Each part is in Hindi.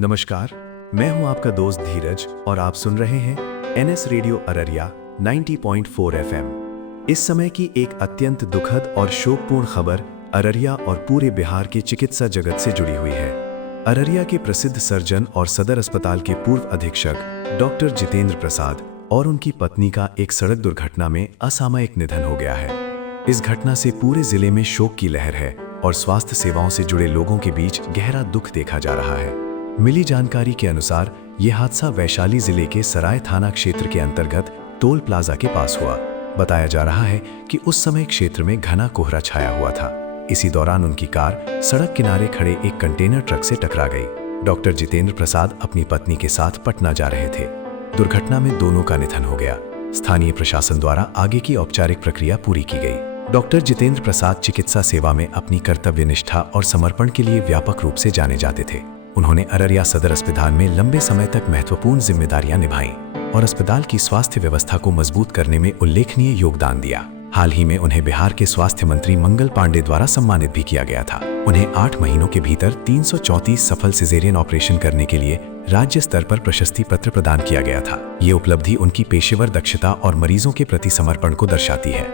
नमस्कार, मैं हूं आपका दोस्त धीरज और आप सुन रहे हैं एनएस रेडियो अररिया 90.4 एफएम। इस समय की एक अत्यंत दुखद और शोकपूर्ण खबर अररिया और पूरे बिहार के चिकित्सा जगत से जुड़ी हुई है। अररिया के प्रसिद्ध सर्जन और सदर अस्पताल के पूर्व अधीक्षक डॉक्टर जितेंद्र प्रसाद और उनकी पत्नी का एक सड़क दुर्घटना में असामयिक निधन हो गया है। इस घटना से पूरे जिले में शोक की लहर है और स्वास्थ्य सेवाओं से जुड़े लोगों के बीच गहरा दुख देखा जा रहा है। मिली जानकारी के अनुसार यह हादसा वैशाली जिले के सराय थाना क्षेत्र के अंतर्गत टोल प्लाजा के पास हुआ। बताया जा रहा है कि उस समय क्षेत्र में घना कोहरा छाया हुआ था। इसी दौरान उनकी कार सड़क किनारे खड़े एक कंटेनर ट्रक से टकरा गई। डॉक्टर जितेंद्र प्रसाद अपनी पत्नी के साथ पटना जा रहे थे। दुर्घटना में दोनों का निधन हो गया। स्थानीय प्रशासन द्वारा आगे की औपचारिक प्रक्रिया पूरी की गई। डॉक्टर जितेंद्र प्रसाद चिकित्सा सेवा में अपनी कर्तव्य निष्ठा और समर्पण के लिए व्यापक रूप से जाने जाते थे। उन्होंने अररिया सदर अस्पताल में लंबे समय तक महत्वपूर्ण जिम्मेदारियां निभाईं और अस्पताल की स्वास्थ्य व्यवस्था को मजबूत करने में उल्लेखनीय योगदान दिया। हाल ही में उन्हें बिहार के स्वास्थ्य मंत्री मंगल पांडे द्वारा सम्मानित भी किया गया था। उन्हें 8 महीनों के भीतर 334 सफल सिजेरियन ऑपरेशन करने के लिए राज्य स्तर पर प्रशस्ति पत्र प्रदान किया गया था। ये उपलब्धि उनकी पेशेवर दक्षता और मरीजों के प्रति समर्पण को दर्शाती है।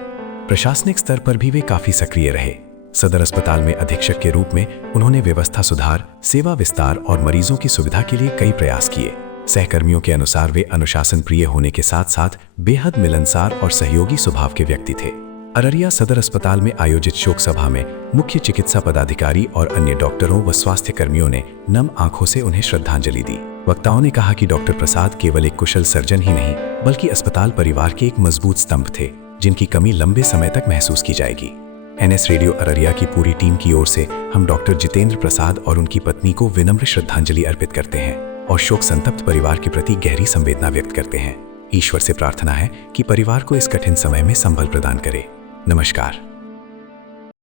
प्रशासनिक स्तर पर भी वे काफी सक्रिय रहे। सदर अस्पताल में अधीक्षक के रूप में उन्होंने व्यवस्था सुधार, सेवा विस्तार और मरीजों की सुविधा के लिए कई प्रयास किए। सहकर्मियों के अनुसार वे अनुशासन प्रिय होने के साथ साथ बेहद मिलनसार और सहयोगी स्वभाव के व्यक्ति थे। अररिया सदर अस्पताल में आयोजित शोक सभा में मुख्य चिकित्सा पदाधिकारी और अन्य डॉक्टरों व स्वास्थ्य कर्मियों ने नम आंखों से उन्हें श्रद्धांजलि दी। वक्ताओं ने कहा कि डॉक्टर प्रसाद केवल एक कुशल सर्जन ही नहीं, बल्कि अस्पताल परिवार के एक मजबूत स्तंभ थे, जिनकी कमी लंबे समय तक महसूस की जाएगी। एनएस रेडियो अररिया की पूरी टीम की ओर से हम डॉक्टर जितेंद्र प्रसाद और उनकी पत्नी को विनम्र श्रद्धांजलि अर्पित करते हैं और शोक संतप्त परिवार के प्रति गहरी संवेदना व्यक्त करते हैं। ईश्वर से प्रार्थना है कि परिवार को इस कठिन समय में संबल प्रदान करे। नमस्कार।